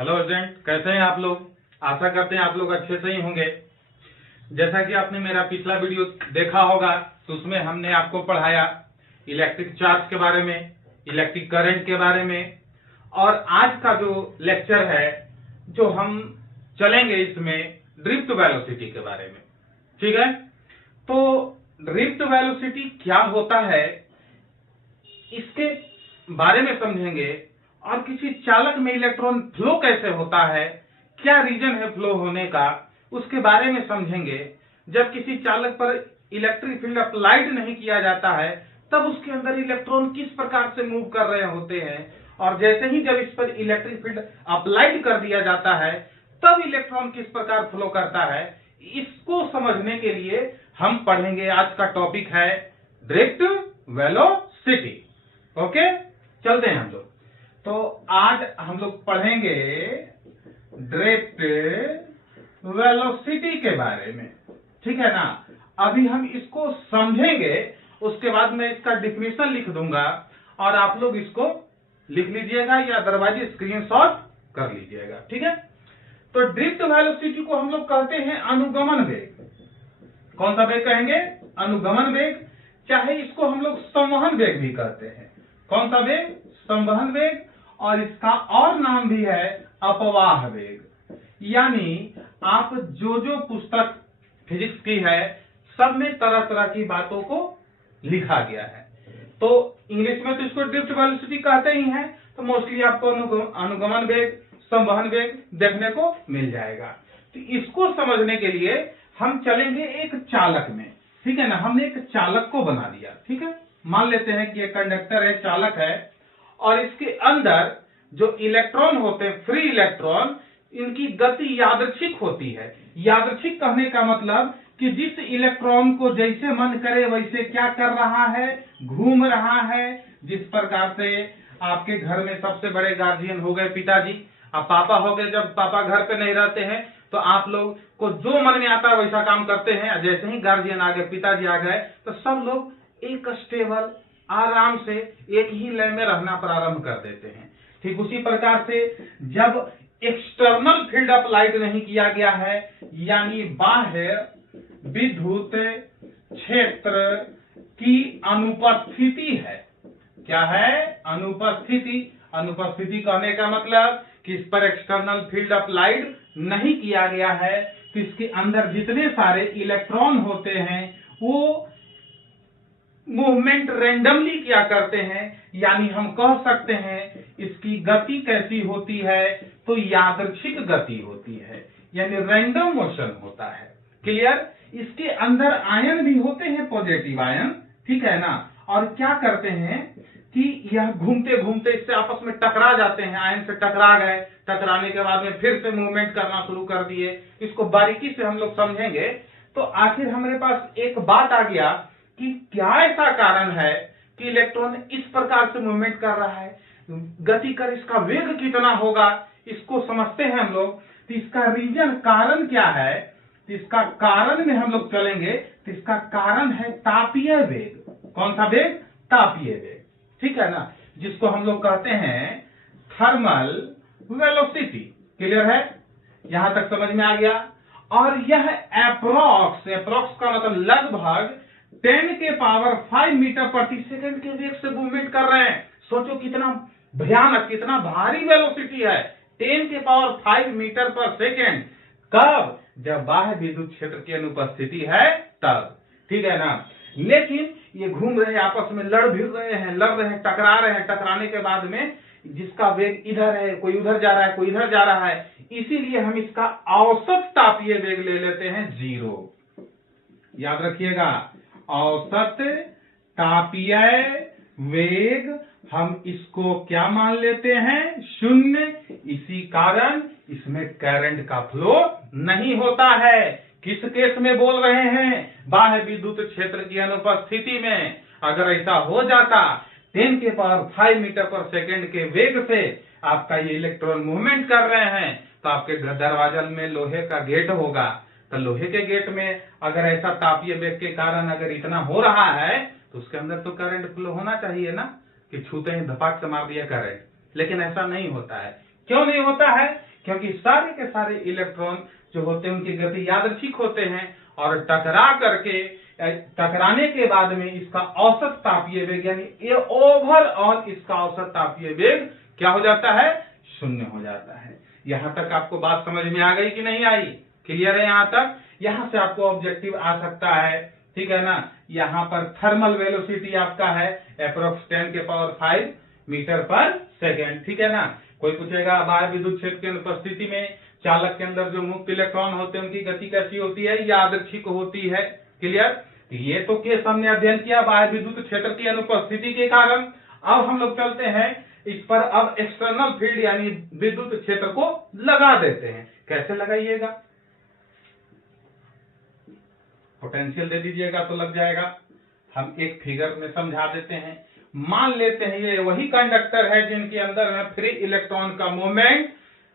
Hello agent, कैसे हैं आप लोग। आशा करते हैं आप लोग अच्छे से ही होंगे। जैसा कि आपने मेरा पिछला वीडियो देखा होगा तो उसमें हमने आपको पढ़ाया इलेक्ट्रिक चार्ज के बारे में, इलेक्ट्रिक करंट के बारे में। और आज का जो लेक्चर है जो हम चलेंगे इसमें ड्रिफ्ट वेलोसिटी के बारे में। ठीक है, तो ड्रिफ्ट वेलोसिटी क्या होता है इसके बारे में समझेंगे, और किसी चालक में इलेक्ट्रॉन फ्लो कैसे होता है, क्या रीजन है फ्लो होने का, उसके बारे में समझेंगे। जब किसी चालक पर इलेक्ट्रिक फील्ड अप्लाइड नहीं किया जाता है तब उसके अंदर इलेक्ट्रॉन किस प्रकार से मूव कर रहे होते हैं, और जैसे ही जब इस पर इलेक्ट्रिक फील्ड अप्लाइड कर दिया जाता है तब इलेक्ट्रॉन किस प्रकार फ्लो करता है। इसको समझने के लिए हम पढ़ेंगे। आज का टॉपिक है ड्रिफ्ट वेलोसिटी। ओके, चलते हैं हम लोग। तो आज हम लोग पढ़ेंगे ड्रिफ्ट वेलोसिटी के बारे में। ठीक है ना, अभी हम इसको समझेंगे, उसके बाद मैं इसका डिफिनेशन लिख दूंगा और आप लोग इसको लिख लीजिएगा या अदरवाइज स्क्रीनशॉट कर लीजिएगा। ठीक है, तो ड्रिफ्ट वेलोसिटी को हम लोग कहते हैं अनुगमन वेग। कौन सा वेग कहेंगे? अनुगमन वेग, चाहे इसको हम लोग संवहन वेग भी कहते हैं। कौन सा वेग? संवहन वेग। और इसका और नाम भी है अपवाह वेग। यानी आप जो पुस्तक फिजिक्स की है सब में तरह तरह की बातों को लिखा गया है। तो इंग्लिश में तो इसको ड्रिफ्ट वेलोसिटी कहते ही हैं, तो मोस्टली आपको अनुगमन वेग, संवहन वेग देखने को मिल जाएगा। तो इसको समझने के लिए हम चलेंगे एक चालक में। ठीक है ना, हमने एक चालक को बना दिया। ठीक है, मान लेते हैं कि एक कंडक्टर है, चालक है, और इसके अंदर जो इलेक्ट्रॉन होते हैं, फ्री इलेक्ट्रॉन, इनकी गति यादृच्छिक होती है। यादृच्छिक कहने का मतलब कि जिस इलेक्ट्रॉन को जैसे मन करे वैसे क्या कर रहा है, घूम रहा है। जिस प्रकार से आपके घर में सबसे बड़े गार्जियन हो गए पिताजी, अब पापा हो गए। जब पापा घर पे नहीं रहते हैं तो आप लोग को जो मन में आता है वैसा काम करते हैं। जैसे ही गार्जियन आ गए, पिताजी आ गए, तो सब लोग एक स्टेबल आराम से एक ही लय में रहना प्रारंभ कर देते हैं। ठीक उसी प्रकार से जब एक्सटर्नल फील्ड अप्लाइड नहीं किया गया है, यानी बाह्य विद्युत क्षेत्र की अनुपस्थिति है। क्या है? अनुपस्थिति। अनुपस्थिति कहने का मतलब कि इस पर एक्सटर्नल फील्ड अप्लाइड नहीं किया गया है, तो इसके अंदर जितने सारे इलेक्ट्रॉन होते हैं वो मूवमेंट रेंडमली क्या करते हैं, यानी हम कह सकते हैं इसकी गति कैसी होती है, तो यादृच्छिक गति होती है, यानी रैंडम मोशन होता है। क्लियर? इसके अंदर आयन भी होते हैं, पॉजिटिव आयन। ठीक है ना, और क्या करते हैं कि यह घूमते घूमते इससे आपस में टकरा जाते हैं। आयन से टकरा गए, टकराने के बाद में फिर से मूवमेंट करना शुरू कर दिए। इसको बारीकी से हम लोग समझेंगे। तो आखिर हमारे पास एक बात आ गया कि क्या ऐसा कारण है कि इलेक्ट्रॉन इस प्रकार से मूवमेंट कर रहा है, गति कर, इसका वेग कितना होगा, इसको समझते हैं हम लोग। तो इसका रीजन, कारण क्या है, तो इसका कारण में हम लोग चलेंगे। तो इसका कारण है तापीय वेग। कौन सा वेग? तापीय वेग। ठीक है ना, जिसको हम लोग कहते हैं थर्मल वेलोसिटी। क्लियर है? यहां तक समझ में आ गया। और यह एप्रोक्स का मतलब लगभग 10 के पावर 5 मीटर प्रति सेकंड के वेग से मूवमेंट कर रहे हैं। सोचो कितना भयानक, कितना भारी वेलोसिटी है, 10 के पावर 5 मीटर पर सेकंड। कब? जब बाह्य विद्युत क्षेत्र की अनुपस्थिति है तब। ठीक है ना, लेकिन ये घूम रहे हैं, आपस में लड़ भिड़ रहे हैं, लड़ रहे हैं, टकरा रहे हैं। टकराने के बाद में जिसका वेग इधर है, कोई उधर जा रहा है, कोई इधर जा रहा है, इसीलिए हम इसका औसत तापीय वेग ले लेते हैं 0। याद रखिएगा, औसत तापीय वेग हम इसको क्या मान लेते हैं? 0। इसी कारण इसमें करंट का फ्लो नहीं होता है। किस केस में बोल रहे हैं? बाह्य विद्युत क्षेत्र की अनुपस्थिति में। अगर ऐसा हो जाता 10 के पावर 5 मीटर पर सेकंड के वेग से आपका ये इलेक्ट्रॉन मूवमेंट कर रहे हैं, तो आपके दरवाजे में लोहे का गेट होगा। तो लोहे के गेट में अगर ऐसा तापीय वेग के कारण अगर इतना हो रहा है तो उसके अंदर तो करंट फ्लो होना चाहिए ना, कि छूते ही धपाक से मार दिया करंट। लेकिन ऐसा नहीं होता है। क्यों नहीं होता है? क्योंकि सारे के सारे इलेक्ट्रॉन जो होते हैं उनकी गति यादृच्छिक होते हैं और टकराने के बाद में इसका औसत तापीय वेग यानी ये ओवरऑल इसका औसत तापीय वेग क्या हो जाता है, शून्य हो जाता है। यहां तक आपको बात समझ में आ गई कि नहीं आई? क्लियर है यहां तक? यहां से आपको ऑब्जेक्टिव आ सकता है, ठीक है ना। यहां पर थर्मल वेलोसिटी आपका है अप्रोक्स 10 के पावर 5 मीटर पर सेकेंड, ठीक है ना। कोई पूछेगा बाह्य विद्युत क्षेत्र की अनुपस्थिति में चालक के अंदर जो मुक्त इलेक्ट्रॉन होते हैं उनकी गति कैसी होती है, यादृच्छिक होती है। क्लियर? ये तो केस हमने अध्ययन किया बाह्य विद्युत क्षेत्र की अनुपस्थिति के कारण। अब हम लोग चलते हैं इस पर, अब एक्सटर्नल फील्ड यानी विद्युत क्षेत्र को लगा देते हैं। कैसे लगाइएगा? पोटेंशियल दे दीजिएगा तो लग जाएगा। हम एक फिगर में समझा देते हैं। मान लेते हैं ये वही कंडक्टर है जिनके अंदर में फ्री इलेक्ट्रॉन का मूवमेंट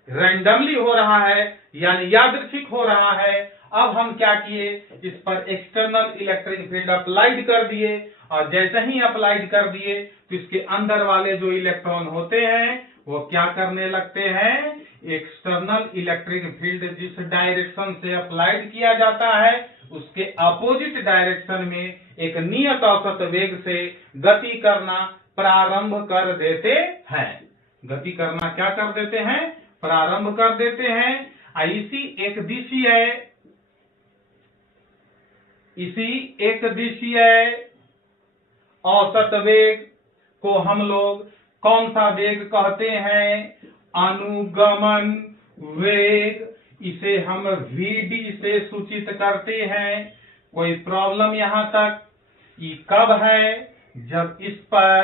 रैंडमली हो रहा है यानी यादृच्छिक हो रहा है। अब हम क्या किए, इस पर एक्सटर्नल इलेक्ट्रिक फील्ड अप्लाइड कर दिए और जैसे ही अप्लाइड कर दिए तो इसके अंदर वाले जो इलेक्ट्रॉन होते हैं वो क्या करने लगते हैं, एक्सटर्नल इलेक्ट्रिक फील्ड जिस डायरेक्शन से अप्लाइड किया जाता है उसके अपोजिट डायरेक्शन में एक नियत औसत वेग से गति करना प्रारंभ कर देते हैं। गति करना क्या कर देते हैं, प्रारंभ कर देते हैं। इसी एक दिशीय औसत वेग को हम लोग कौन सा वेग कहते हैं, अनुगमन वेग। इसे हम Vd से सूचित करते हैं। कोई प्रॉब्लम यहां तक? ये कब है, जब इस पर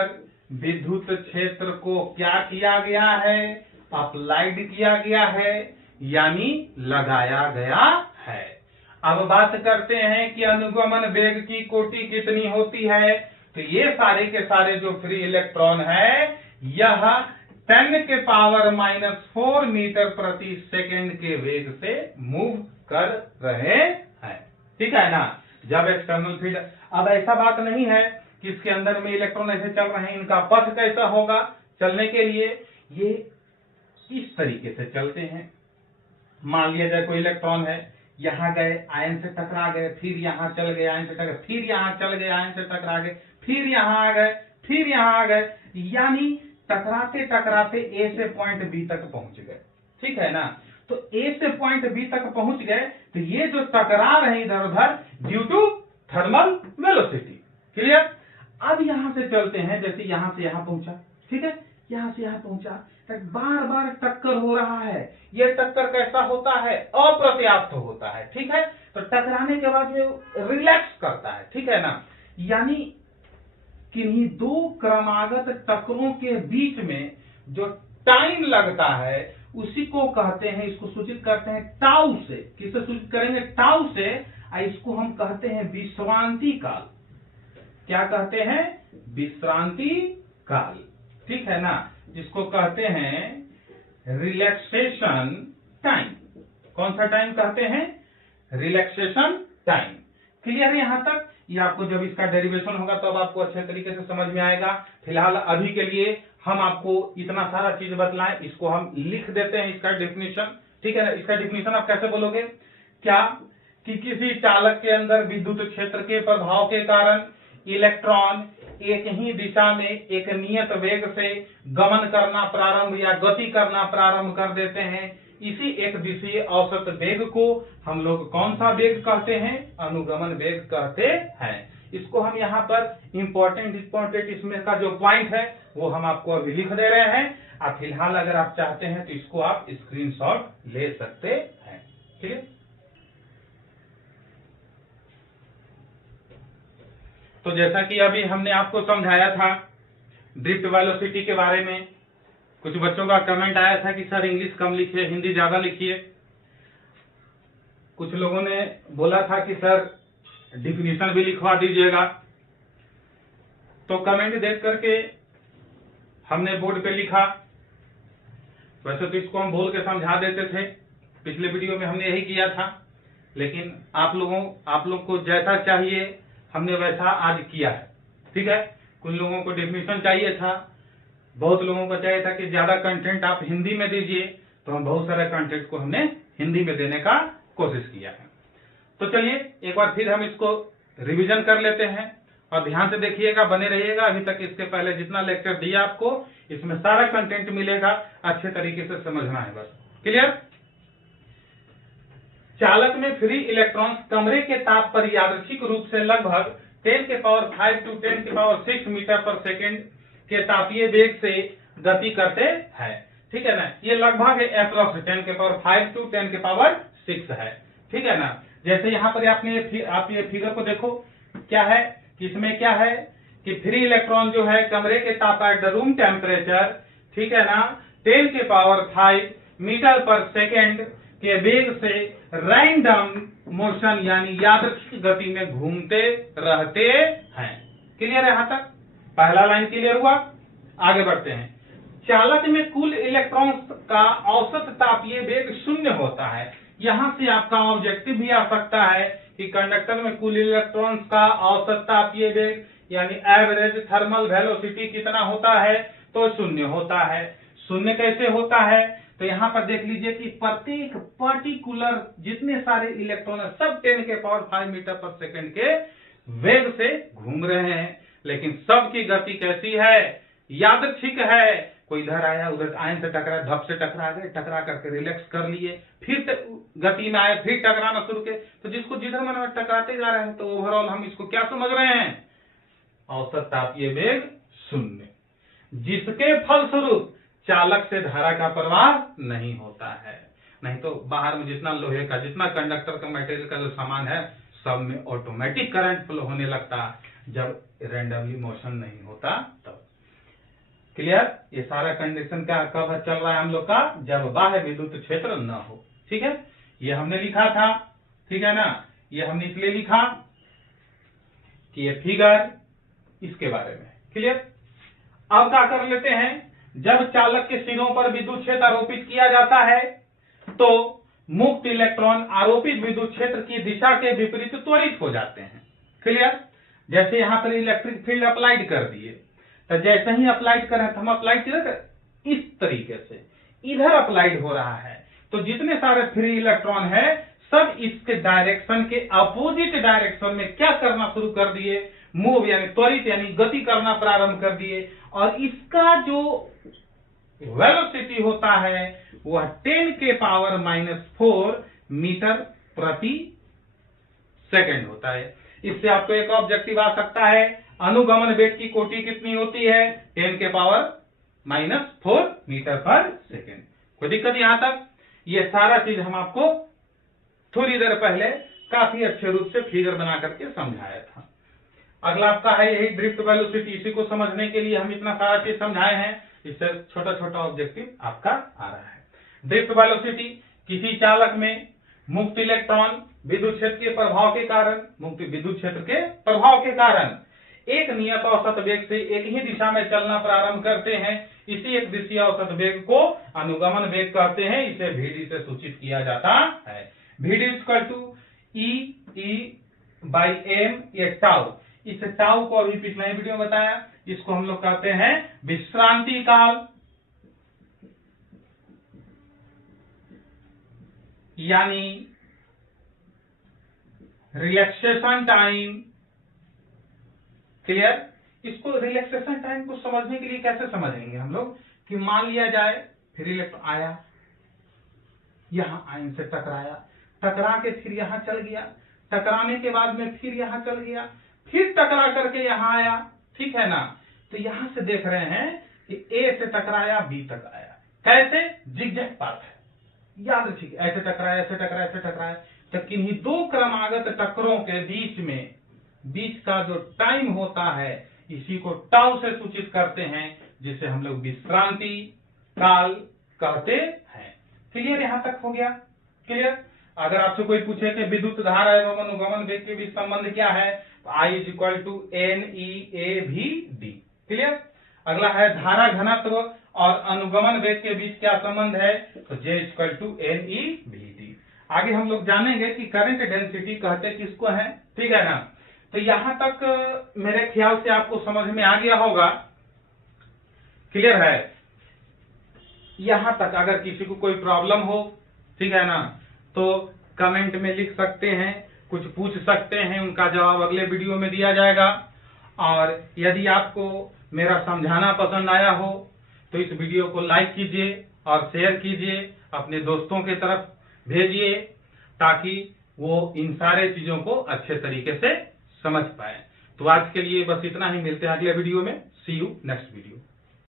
विद्युत क्षेत्र को क्या किया गया है, अप्लाइड किया गया है यानी लगाया गया है। अब बात करते हैं कि अनुगमन वेग की कोटि कितनी होती है। तो ये सारे के सारे जो फ्री इलेक्ट्रॉन है यह 10 के पावर -4 मीटर प्रति सेकंड के वेग से मूव कर रहे हैं, ठीक है ना। जब एक्सटर्नल फील्ड, अब ऐसा बात नहीं है कि इसके अंदर में इलेक्ट्रॉन ऐसे चल रहे हैं, इनका पथ कैसा होगा चलने के लिए, ये इस तरीके से चलते हैं। मान लिया जाए कोई इलेक्ट्रॉन है, यहां गए आयन से टकरा गए, फिर यहां चल गए आयन से टकरा, फिर यहां चल गए आयन से टकरा गए, फिर यहां आ गए, फिर यहां आ गए, यानी टकराते टकराते ए से पॉइंट बी तक पहुंच गए, ठीक है ना। तो ए से पॉइंट बी तक पहुंच गए तो ये जो टकरा रहे इधर उधर due to thermal velocity. Clear? अब यहां से चलते हैं, जैसे यहां से यहां पहुंचा, ठीक है, यहां से यहां पहुंचा, बार बार टक्कर हो रहा है। यह टक्कर कैसा होता है, अप्रत्यास्थ होता है, ठीक है। तो टकराने के बाद ये रिलैक्स करता है, ठीक है ना। यानी किन्हीं दो क्रमागत टक्करों के बीच में जो टाइम लगता है उसी को कहते हैं, इसको सूचित करते हैं टाउ से। किससे सूचित करेंगे, टाउ से। इसको हम कहते हैं विश्रांति काल। क्या कहते हैं, विश्रांति काल, ठीक है ना। जिसको कहते हैं रिलैक्सेशन टाइम। कौन सा टाइम कहते हैं, रिलैक्सेशन टाइम। क्लियर है यहां तक? ये आपको जब इसका डेरिवेशन होगा तो अब आपको अच्छे तरीके से समझ में आएगा। फिलहाल अभी के लिए हम आपको इतना सारा चीज बतलाएं, इसको हम लिख देते हैं इसका डेफिनेशन, ठीक है ना। इसका डेफिनेशन आप कैसे बोलोगे, क्या कि किसी चालक के अंदर विद्युत क्षेत्र के प्रभाव के कारण इलेक्ट्रॉन एक ही दिशा में एक नियत वेग से गमन करना प्रारंभ या गति करना प्रारंभ कर देते हैं। इसी एक दिशीय औसत वेग को हम लोग कौन सा वेग कहते हैं, अनुगमन वेग कहते हैं। इसको हम यहाँ पर इंपॉर्टेंट इसमें का जो पॉइंट है वो हम आपको अभी लिख दे रहे हैं। आप फिलहाल अगर आप चाहते हैं तो इसको आप स्क्रीनशॉट ले सकते हैं, ठीक है। तो जैसा कि अभी हमने आपको समझाया था ड्रिफ्ट वेलोसिटी के बारे में, कुछ बच्चों का कमेंट आया था कि सर इंग्लिश कम लिखिए, हिंदी ज्यादा लिखिए। कुछ लोगों ने बोला था कि सर डिफिनीशन भी लिखवा दीजिएगा। तो कमेंट देख करके हमने बोर्ड पे लिखा। वैसे तो इसको हम बोल के समझा देते थे, पिछले वीडियो में हमने यही किया था, लेकिन आप लोग को जैसा चाहिए हमने वैसा आज किया है, ठीक है। कुछ लोगों को डेफिनेशन चाहिए था, बहुत लोगों को चाहिए था कि ज्यादा कंटेंट आप हिंदी में दीजिए, तो हम बहुत सारे कंटेंट को हमने हिंदी में देने का कोशिश किया है। तो चलिए एक बार फिर हम इसको रिवीजन कर लेते हैं और ध्यान से देखिएगा, बने रहिएगा। अभी तक इसके पहले जितना लेक्चर दिया आपको इसमें सारा कंटेंट मिलेगा, अच्छे तरीके से समझना है बस। क्लियर? चालक में फ्री इलेक्ट्रॉन्स कमरे के ताप पर यादृच्छिक रूप से लगभग 10⁵ to 10⁶ मीटर पर सेकेंड के तापीय वेग से गति करते हैं। ठीक है ना, ये लगभग अप्रोक्स 10⁵ to 10⁶ है। ठीक है ना, जैसे यहाँ पर आप ये फिगर को देखो, क्या है कि इसमें क्या है कि फ्री इलेक्ट्रॉन जो है कमरे के ताप एट द रूम टेम्परेचर, ठीक है ना, 10⁵ मीटर पर सेकेंड के वेग से रैंडम मोशन यानी यादृच्छिक गति में घूमते रहते हैं। क्लियर है? यहां तक पहला लाइन क्लियर हुआ। आगे बढ़ते हैं। चालक में कुल इलेक्ट्रॉन्स का औसत तापीय वेग 0 होता है। यहां से आपका ऑब्जेक्टिव भी आ सकता है कि कंडक्टर में कुल इलेक्ट्रॉन्स का औसत तापीय वेग यानी एवरेज थर्मल वेलोसिटी कितना होता है, तो 0 होता है। 0 कैसे होता है, तो यहाँ पर देख लीजिए कि प्रत्येक पर्टिकुलर जितने सारे इलेक्ट्रॉन है सब 10⁵ मीटर पर सेकेंड के वेग से घूम रहे हैं, लेकिन सबकी गति कैसी है, यादृच्छिक है। कोई इधर आया, उधर आयन से टकरा, धप से टकरा गए, टकरा करके रिलैक्स कर लिए, फिर गति में आए, फिर टकराना शुरू किए। तो जिसको जिधर मन में टकराते जा रहे हैं, तो ओवरऑल हम इसको क्या समझ रहे हैं, औसत तापीय वेग 0, जिसके फलस्वरूप चालक से धारा का प्रवाह नहीं होता है। नहीं तो बाहर में जितना लोहे का, जितना कंडक्टर का मटेरियल का जो सामान है, सब में ऑटोमेटिक करंट फ्लो होने लगता है जब रैंडमली मोशन नहीं होता तब। क्लियर? ये सारा कंडीशन का कब चल रहा है हम लोग का, जब बाह्य विद्युत क्षेत्र न हो। ठीक है, ये हमने लिखा था। ठीक है ना, ये हमने इसलिए लिखा कि ये फिगर इसके बारे में। क्लियर? अब क्या कर लेते हैं, जब चालक के सिरों पर विद्युत क्षेत्र आरोपित किया जाता है तो मुक्त इलेक्ट्रॉन आरोपित विद्युत क्षेत्र की दिशा के विपरीत त्वरित हो जाते हैं। क्लियर? जैसे यहां पर इलेक्ट्रिक फील्ड अप्लाइड कर दिए, तो जैसे ही अप्लाइड करें तो हम अप्लाइड इस तरीके से इधर अप्लाइड हो रहा है, तो जितने सारे फ्री इलेक्ट्रॉन है सब इसके डायरेक्शन के अपोजिट डायरेक्शन में क्या करना शुरू कर दिए, मूव यानी त्वरित यानी गति करना प्रारंभ कर दिए। और इसका जो वेलोसिटी होता है वह 10⁻⁻⁴ मीटर प्रति सेकंड होता है। इससे आपको एक ऑब्जेक्टिव आ सकता है, अनुगमन वेग की कोटि कितनी होती है, 10⁻⁻⁴ मीटर पर सेकंड। कोई दिक्कत यहां तक? ये सारा चीज हम आपको थोड़ी देर पहले काफी अच्छे रूप से फिगर बना करके समझाया था। अगला आपका है यही ड्रिफ्ट वेलोसिटी। इसी को समझने के लिए हम इतना सारा चीज समझाए हैं, इससे छोटा छोटा ऑब्जेक्टिव आपका आ रहा है। ड्रिफ्ट वेलोसिटी, किसी चालक में मुक्त इलेक्ट्रॉन विद्युत क्षेत्र के प्रभाव के कारण, मुक्त विद्युत क्षेत्र के प्रभाव के कारण एक नियत औसत वेग से एक ही दिशा में चलना प्रारंभ करते हैं। इसी एक दिशीय औसत वेग को अनुगमन वेग कहते हैं। इसे VD से सूचित किया जाता है। VD = E/m, ये टाउ। इस टाउ को अभी पिछले वीडियो में बताया, इसको हम लोग कहते हैं विश्रांति काल यानी रिलैक्सेशन टाइम। क्लियर? इसको रिलैक्सेशन टाइम को समझने के लिए कैसे समझेंगे हम लोग, कि मान लिया जाए फिर इलेक्ट्रॉन आया, यहां आयन से टकराया, टकरा के फिर यहां चल गया, टकराने के बाद में फिर यहां चल गया, फिर टकरा करके यहां आया। ठीक है ना, तो यहां से देख रहे हैं कि ए से टकराया बी तक आया। कैसे? जिगजैग पाथ है, याद रखिए, ऐसे टकराया, ऐसे टकराया, ऐसे टकराया। तो किन्हीं दो क्रमागत टक्करों के बीच का जो टाइम होता है इसी को टाउ से सूचित करते हैं, जिसे हम लोग विश्रांति काल कहते हैं। क्लियर? यहां तक हो गया? क्लियर? अगर आपसे कोई पूछे कि विद्युत धारा एवं अनुगमन वेग के बीच संबंध क्या है, तो I = NE/AV/d। क्लियर? अगला है धारा घनत्व और अनुगमन वेग के बीच क्या संबंध है, तो J = NE/VD। आगे हम लोग जानेंगे कि करंट डेंसिटी कहते किसको है। ठीक है ना, तो यहां तक मेरे ख्याल से आपको समझ में आ गया होगा। क्लियर है? यहाँ तक अगर किसी को कोई प्रॉब्लम हो, ठीक है ना, तो कमेंट में लिख सकते हैं, कुछ पूछ सकते हैं, उनका जवाब अगले वीडियो में दिया जाएगा। और यदि आपको मेरा समझाना पसंद आया हो तो इस वीडियो को लाइक कीजिए और शेयर कीजिए, अपने दोस्तों के तरफ भेजिए, ताकि वो इन सारे चीजों को अच्छे तरीके से समझ पाए। तो आज के लिए बस इतना ही, मिलते हैं अगले वीडियो में। सी यू नेक्स्ट वीडियो।